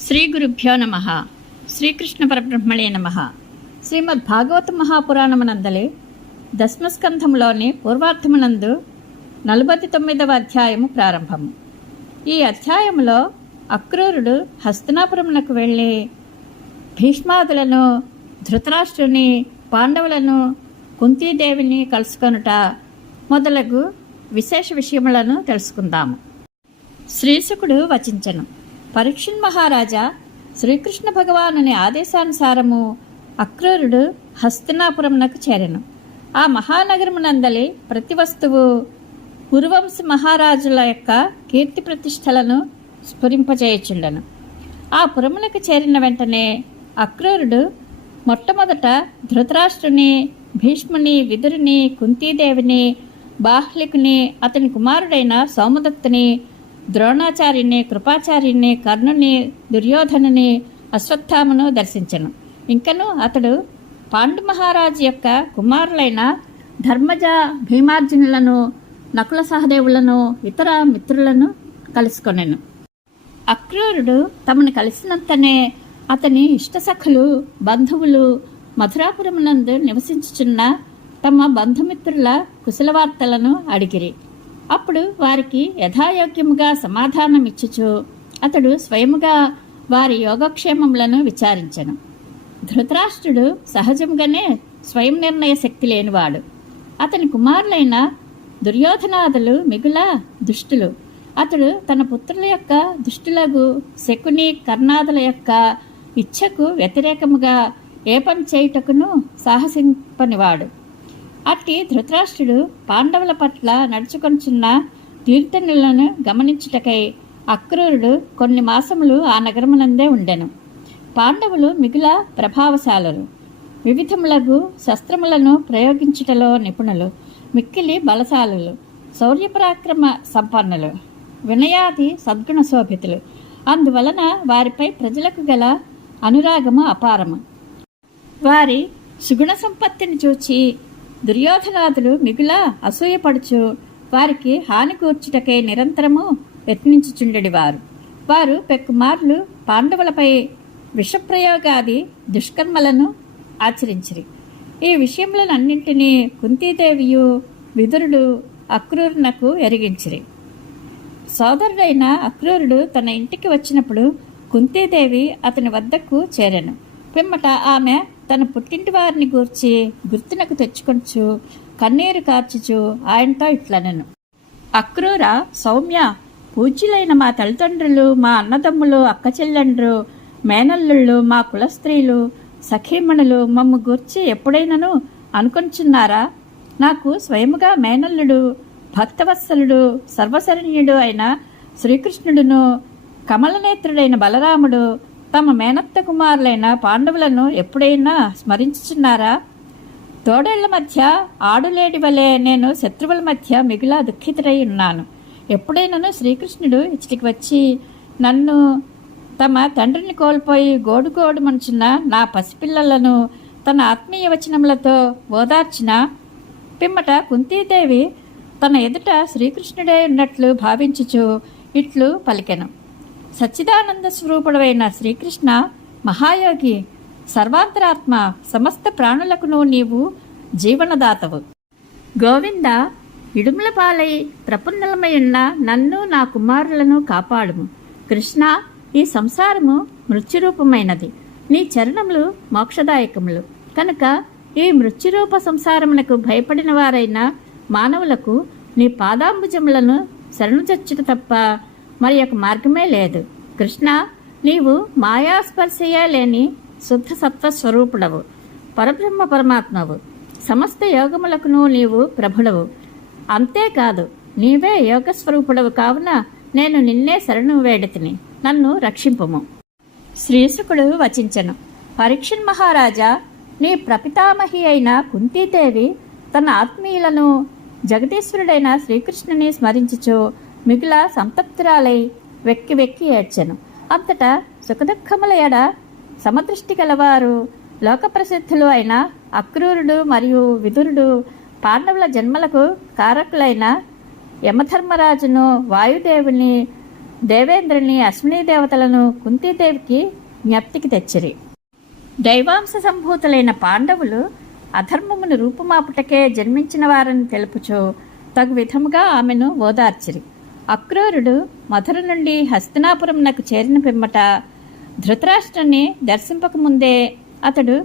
శ్రీ గురుభ్యో నమ. శ్రీకృష్ణ పరబ్రహ్మణే నమ. శ్రీమద్ భాగవత మహాపురాణమునందలి దశమస్కంధంలోని పూర్వార్థమునందు 49వ అధ్యాయము ప్రారంభము. ఈ అధ్యాయములో అక్రూరుడు హస్తినాపురమునకు వెళ్ళి భీష్మాదులను, ధృతరాష్ట్రుని, పాండవులను, కుంతీదేవిని కలుసుకొనుట మొదలగు విశేష విషయములను తెలుసుకుందాము. శ్రీశుకుడు వచించను. పరీక్షణ్ మహారాజా శ్రీకృష్ణ భగవానుని ఆదేశానుసారము అక్రూరుడు హస్తినాపురమునకు చేరెను. ఆ మహానగరమునందలి ప్రతి వస్తువు కురువంశ మహారాజుల యొక్క కీర్తి ప్రతిష్టలను స్ఫురింపజేయుచుండెను. ఆ పురమునకు చేరిన వెంటనే అక్రూరుడు మొట్టమొదట ధృతరాష్ట్రుని, భీష్ముని, విదురుని, కుంతీదేవిని, బాహ్లికుని, అతని కుమారుడైన సోమదత్తుని, ద్రోణాచార్యుని, కృపాచార్యుని, కర్ణుని, దుర్యోధనుని, అశ్వత్థామను దర్శించెను. ఇంకను అతడు పాండు మహారాజు యొక్క కుమారులైన ధర్మజ, భీమార్జునులను, నకుల సహదేవులను, ఇతర మిత్రులను కలుసుకొనెను. అక్రూరుడు తమను కలిసినంతనే అతని ఇష్టసఖులు, బంధువులు మధురాపురమునందు నివసించుచున్న తమ బంధుమిత్రుల కుశలవార్తలను అడిగిరి. అప్పుడు వారికి యథాయోగ్యముగా సమాధానమిచ్చుచు అతడు స్వయముగా వారి యోగక్షేమములను విచారించెను. ధృతరాష్ట్రుడు సహజముగానే స్వయం నిర్ణయ శక్తి లేనివాడు. అతని కుమారులైన దుర్యోధనాదులు మిగుల దుష్టులు. అతడు తన పుత్రుల యొక్క దుష్టులగు శకుని, కర్ణాదుల యొక్క ఇచ్ఛకు వ్యతిరేకముగా ఏ పని చేయుటకును సాహసింపనివాడు. అట్టి ధృతరాష్ట్రుడు పాండవుల పట్ల నడుచుకొనిచున్న తీర్థనులను గమనించుటకై అక్రూరుడు కొన్ని మాసములు ఆ నగరమునందే ఉండెను. పాండవులు మిగుల ప్రభావశాలురు, వివిధములగు శస్త్రములను ప్రయోగించుటలో నిపుణులు, మిక్కిలి బలశాలులు, శౌర్యపరాక్రమ సంపన్నులు, వినయాది సద్గుణ శోభితులు. అందువలన వారిపై ప్రజలకు గల అనురాగము అపారము. వారి సుగుణ సంపత్తిని చూచి దుర్యోధనాదులు మిగుల అసూయపడుచు వారికి హాని కూర్చుటకై నిరంతరము యత్నించుచుండెడివారు. వారు పెక్కుమార్లు పాండవులపై విషప్రయోగాది దుష్కర్మలను ఆచరించిరి. ఈ విషయములనన్నింటినీ కుంతీదేవియు, విదురుడు అక్రూరునకు ఎరిగించిరి. సోదరుడైన అక్రూరుడు తన ఇంటికి వచ్చినప్పుడు కుంతీదేవి అతని వద్దకు చేరెను. పిమ్మట ఆమె తన పుట్టింటి వారిని గూర్చి గుర్తునకు తెచ్చుకొంచు కన్నీరు కార్చుచు ఆయనతో ఇట్లనెను. అక్రూర, సౌమ్య, పూజ్యులైన మా తల్లిదండ్రులు, మా అన్నదమ్ములు, అక్క చెల్లెండ్రు, మేనల్లుళ్ళు, మా కులస్త్రీలు, సఖీమణులు మమ్ము గూర్చి ఎప్పుడైనను అనుకొంచున్నారా? నాకు స్వయముగా మేనల్లుడు, భక్తవత్సలుడు, సర్వశరణ్యుడు అయిన శ్రీకృష్ణుడును, కమలనేత్రుడైన బలరాముడు తమ మేనత్త కుమారులైన పాండవులను ఎప్పుడైనా స్మరించుచున్నారా? తోడేళ్ల మధ్య ఆడులేడి వలె నేను శత్రువుల మధ్య మిగులా దుఃఖితుడై ఉన్నాను. ఎప్పుడైనాను శ్రీకృష్ణుడు ఇచ్చటికి వచ్చి నన్ను తమ తండ్రిని కోల్పోయి గోడు మనుచున్న నా పసిపిల్లలను తన ఆత్మీయ వచనములతో ఓదార్చిన పిమ్మట కుంతీదేవి తన ఎదుట శ్రీకృష్ణుడే ఉన్నట్లు భావించుచు ఇట్లు పలికెను. సచ్చిదానంద స్వరూపుడైన శ్రీకృష్ణ, మహాయోగి, సర్వాంతరాత్మ, సమస్త ప్రాణులకును నీవు జీవనదాతవు. గోవింద, ఇడుముల పాలై ప్రపన్నలమైయున్న నన్ను, నా కుమారులను కాపాడుము. కృష్ణ, ఈ సంసారము మృత్యురూపమైనది, నీ చరణములు మోక్షదాయకములు కనుక ఈ మృత్యురూప సంసారమునకు భయపడిన వారైన మానవులకు నీ పాదాంబుజములను శరణుచచ్చుట తప్ప మరి ఒక మార్గమే లేదు. కృష్ణ, నీవు మాయాస్పర్శయే లేని శుద్ధ సత్వ స్వరూపుడవు, పరబ్రహ్మ పరమాత్మవు, సమస్త యోగములకును నీవు ప్రభుడవు. అంతేకాదు నీవే యోగస్వరూపుడవు కావున నేను నిన్నే శరణు వేడితిని, నన్ను రక్షింపుము. శ్రీశుకుడు వచించెను. పరీక్షణ్ మహారాజా, నీ ప్రపితామహి అయిన కుంతీదేవి తన ఆత్మీయులను, జగదీశ్వరుడైన శ్రీకృష్ణుని స్మరించుచు మిగుల సంతప్తురాలై వెక్కి వెక్కి ఏడ్చెను. అంతటా సుఖదుఖముల ఎడ సమదృష్టి గలవారు, లోకప్రసిద్ధులు అయిన అక్రూరుడు మరియు విదురుడు, పాండవుల జన్మలకు కారకులైన యమధర్మరాజును, వాయుదేవుని, దేవేంద్రుని అశ్విని దేవతలను కుంతీదేవికి జ్ఞప్తికి తెచ్చిరి. దైవాంశ సంభూతులైన పాండవులు అధర్మమును రూపుమాపుటకే జన్మించిన వారని తెలుపుచు తగు విధముగా ఆమెను ఓదార్చిరి. అక్రూరుడు మధుర నుండి హస్తినాపురమునకు చేరిన పిమ్మట ధృతరాష్ట్రుని దర్శింపకముందే అతడు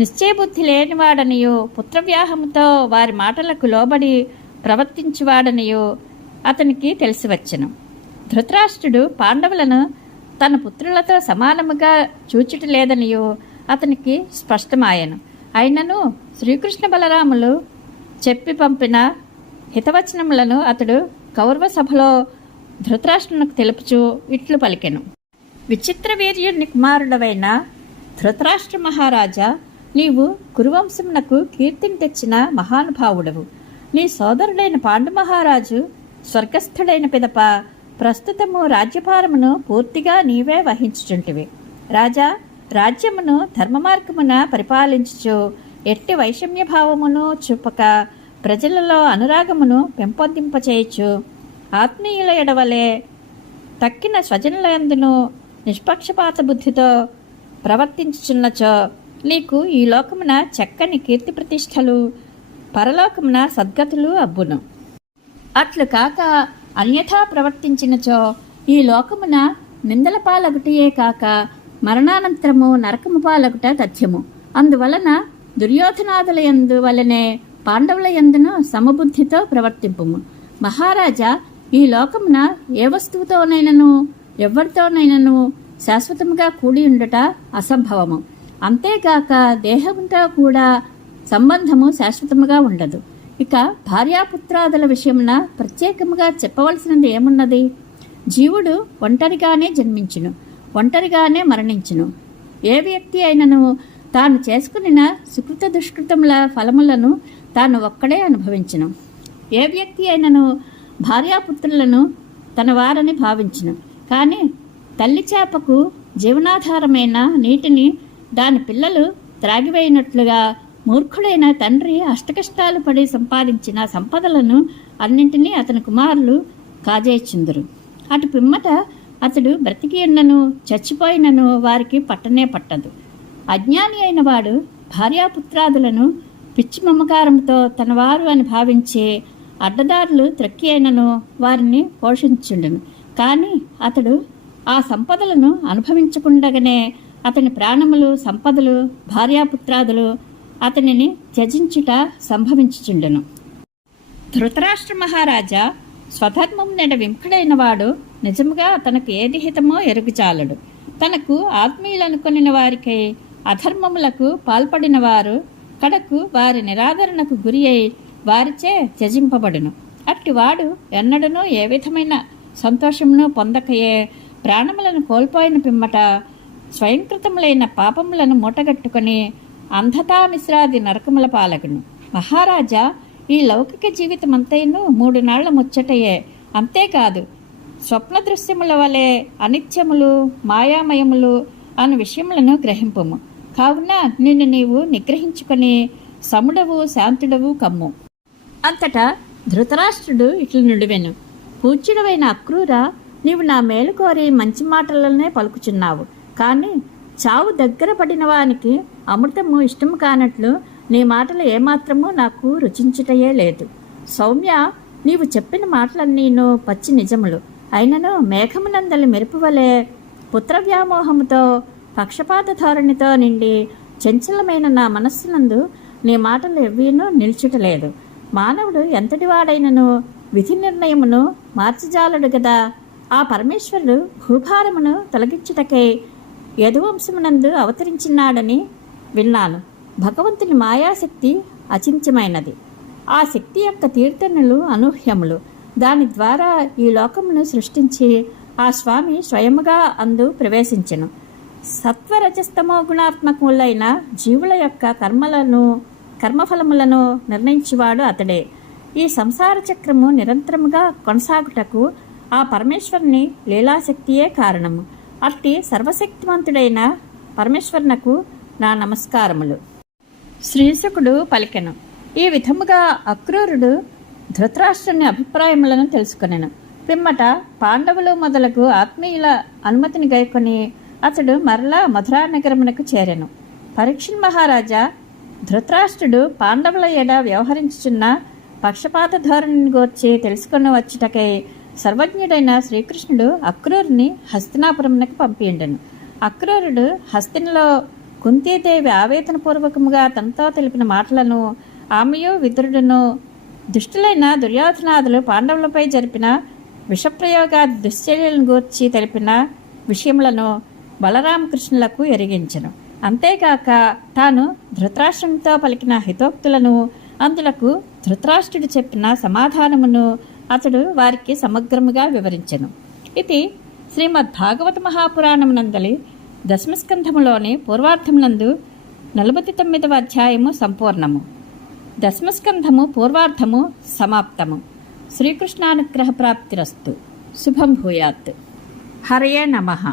నిశ్చయబుద్ధి లేనివాడనియో పుత్రవ్యాహముతో వారి మాటలకు లోబడి ప్రవర్తించువాడనియో అతనికి తెలిసి వచ్చెను. ధృతరాష్ట్రుడు పాండవులను తన పుత్రులతో సమానముగా చూచుటలేదనియో అతనికి స్పష్టమాయను. అయినను శ్రీకృష్ణ బలరాములు చెప్పి పంపిన హితవచనములను అతడు కౌరవ సభలో ధృతరాష్ట్రునికి తెలుపుచు ఇట్లు పలికెను. విచిత్ర వీర్యుని కుమారుడవైన ధృతరాష్ట్ర మహారాజా, నీవు కురువంశమునకు కీర్తిని తెచ్చిన మహానుభావుడవు. నీ సోదరుడైన పాండు మహారాజు స్వర్గస్థుడైన పిదప ప్రస్తుతము రాజ్యభారమును పూర్తిగా నీవే వహించుచుంటివి. రాజా, రాజ్యమును ధర్మమార్గమున పరిపాలించుచు ఎట్టి వైషమ్య భావమును చూపక ప్రజలలో అనురాగమును పెంపొందింపచేయచ్చు ఆత్మీయుల ఎడవలే తక్కిన స్వజనులందును నిష్పక్షపాత బుద్ధితో ప్రవర్తించుచున్నచో నీకు ఈ లోకమున చక్కని కీర్తి ప్రతిష్టలు, పరలోకమున సద్గతులు అబ్బును. అట్లు కాక అన్యథా ప్రవర్తించినచో ఈ లోకమున నిందల పాలగుటయే కాక మరణానంతరము నరకము పాలగుట తథ్యము. అందువలన దుర్యోధనాదుల యందు వలనే పాండవుల యందును సమబుద్ధితో ప్రవర్తింపుము. మహారాజా, ఈ లోకమున ఏ వస్తువుతోనైనను ఎవరితోనైనను శాశ్వతముగా కూడి ఉండుట అసంభవము. అంతేగాక దేహంతో కూడా సంబంధము శాశ్వతముగా ఉండదు. ఇక భార్యాపుత్రాదుల విషయమున ప్రత్యేకముగా చెప్పవలసినది ఏమున్నది? జీవుడు ఒంటరిగానే జన్మించును, ఒంటరిగానే మరణించును. ఏ వ్యక్తి అయినను తాను చేసుకునిన సుకృత దుష్కృతముల ఫలములను తాను ఒక్కడే అనుభవించును. ఏ వ్యక్తి అయినను భార్యాపుత్రులను తన వారని భావించును. కానీ తల్లి చేపకు జీవనాధారమైన నీటిని దాని పిల్లలు త్రాగివేయినట్లుగా మూర్ఖుడైన తండ్రి అష్టకష్టాలు పడి సంపాదించిన సంపదలను అన్నింటినీ అతని కుమారులు కాజేయుచుందురు. అటు పిమ్మట అతడు బ్రతికి ఉన్నను చచ్చిపోయినను వారికి పట్టనే పట్టదు. అజ్ఞాని అయిన వాడు భార్యాపుత్రాదులను పిచ్చి మమకారంతో తన వారు అని భావించే అడ్డదారులు త్రక్కి అయినను వారిని పోషించుండును. కానీ అతడు ఆ సంపదలను అనుభవించకుండగానే అతని ప్రాణములు, సంపదలు, భార్యాపుత్రాదులు అతనిని త్యజించుట సంభవించుచుండును. ధృతరాష్ట్ర మహారాజా స్వధర్మం నెడ విముఖుడైన వాడు నిజముగా తనకు ఏది హితమో ఎరుగుచాలడు. తనకు ఆత్మీయులనుకొనిన వారికై అధర్మములకు పాల్పడిన వారు కడకు వారి నిరాదరణకు గురి అయి వారిచే త్యజింపబడును. అట్టివాడు ఎన్నడనూ ఏ విధమైన సంతోషమును పొందకయే ప్రాణములను కోల్పోయిన పిమ్మట స్వయంకృతములైన పాపములను మూటగట్టుకొని అంధతామిశ్రాది నరకముల పాలగును. మహారాజా, ఈ లౌకిక జీవితమంతైను 3 నాళ్ల ముచ్చటయే. అంతేకాదు స్వప్న దృశ్యముల వలె అనిత్యములు, మాయామయములు అను విషయములను గ్రహింపుము. కావున నిన్ను నీవు నిగ్రహించుకొని సముడవు, శాంతుడవు కమ్ము. అంతటా ధృతరాష్ట్రుడు ఇట్లు నుడివెను. పూజ్యుడవైన అక్రూర, నీవు నా మేలు కోరి మంచి మాటలనే పలుకుచున్నావు. కానీ చావు దగ్గర పడిన వానికి అమృతము ఇష్టము కానట్లు నీ మాటలు ఏమాత్రమూ నాకు రుచించుటయే లేదు. సౌమ్య, నీవు చెప్పిన మాటలన్నీను పచ్చి నిజములు. అయినను మేఘమునందలి మెరుపు వలె పుత్రవ్యామోహముతో పక్షపాత ధోరణితో నిండి చంచలమైన నా మనస్సునందు నీ మాటలు ఎవ్వీనూ నిల్చుటలేదు. మానవుడు ఎంతటివాడైనను విధి నిర్ణయమును మార్చజాలడు గదా. ఆ పరమేశ్వరుడు భూభారమును తొలగించుటకై యదువంశమునందు అవతరించినాడని విన్నాను. భగవంతుని మాయాశక్తి అచింత్యమైనది. ఆ శక్తి యొక్క తీర్థనులు అనూహ్యములు. దాని ద్వారా ఈ లోకమును సృష్టించి ఆ స్వామి స్వయముగా అందు ప్రవేశించెను. సత్వరజస్తమో గుణాత్మకములైన జీవుల యొక్క కర్మఫలములను నిర్ణయించేవాడు అతడే. ఈ సంసార చక్రము నిరంతరముగా కొనసాగుటకు ఆ పరమేశ్వరుని లీలాశక్తియే కారణము. అట్టి సర్వశక్తివంతుడైన పరమేశ్వరునకు నా నమస్కారములు. శ్రీశుకుడు పలికెను. ఈ విధముగా అక్రూరుడు ధృతరాష్ట్రుని అభిప్రాయములను తెలుసుకొనెను. పిమ్మట పాండవులు మొదలగు ఆత్మీయుల అనుమతిని గైకొని అతడు మరలా మధురా నగరమునకు చేరెను. పరీక్షిత్ మహారాజా ధృతరాష్ట్రుడు పాండవుల ఎడ వ్యవహరించుచున్న పక్షపాత ధోరణిని గూర్చి తెలుసుకొని వచ్చుటకై సర్వజ్ఞుడైన శ్రీకృష్ణుడు అక్రూరుని హస్తినాపురమునకు పంపిండెను. అక్రూరుడు హస్తినలో కుంతీదేవి ఆవేదనపూర్వకముగా తనతో తెలిపిన మాటలను ఆమెయు విదురుడును దుష్టులైన దుర్యోధనాదులు పాండవులపై జరిపిన విషప్రయోగాది దుశ్చర్యలను గూర్చి తెలిపిన విషయములను బలరామకృష్ణులకు ఎరిగించెను. అంతేగాక తాను ధృతరాష్ట్రంతో పలికిన హితోక్తులను అందులకు ధృతరాష్ట్రుడు చెప్పిన సమాధానమును అతడు వారికి సమగ్రముగా వివరించెను. ఇది శ్రీమద్భాగవత మహాపురాణమునందలి దశమస్కంధములోని పూర్వార్ధమునందు 49వ అధ్యాయము సంపూర్ణము. దశమస్కంధము పూర్వార్ధము సమాప్తము. శ్రీకృష్ణానుగ్రహ ప్రాప్తిరస్తు. శుభం భూయాత్. హరయే నమః.